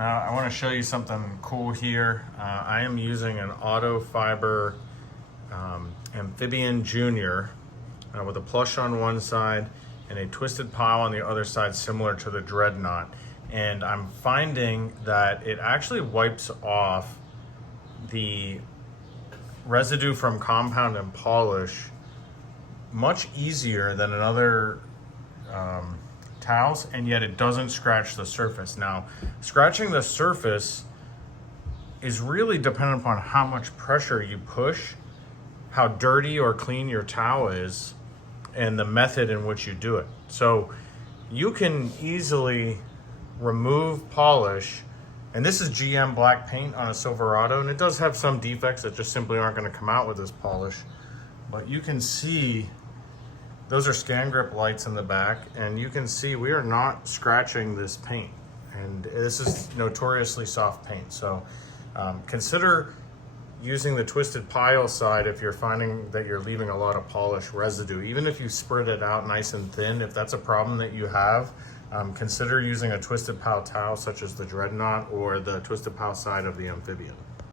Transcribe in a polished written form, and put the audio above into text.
I want to show you something cool here. I am using an auto fiber amphibian junior with a plush on one side and a twisted pile on the other side, similar to the dreadnought. And I'm finding that it actually wipes off the residue from compound and polish much easier than another towels, and yet it doesn't scratch the surface. Now, scratching the surface is really dependent upon how much pressure you push, how dirty or clean your towel is, and the method in which you do it. So you can easily remove polish, and this is GM black paint on a Silverado, and it does have some defects that just simply aren't going to come out with this polish, but you can see those are scan grip lights in the back, and you can see we are not scratching this paint, and this is notoriously soft paint. So consider using the twisted pile side if you're finding that you're leaving a lot of polish residue. Even if you spread it out nice and thin, if that's a problem that you have, consider using a twisted pile towel such as the dreadnought or the twisted pile side of the amphibian.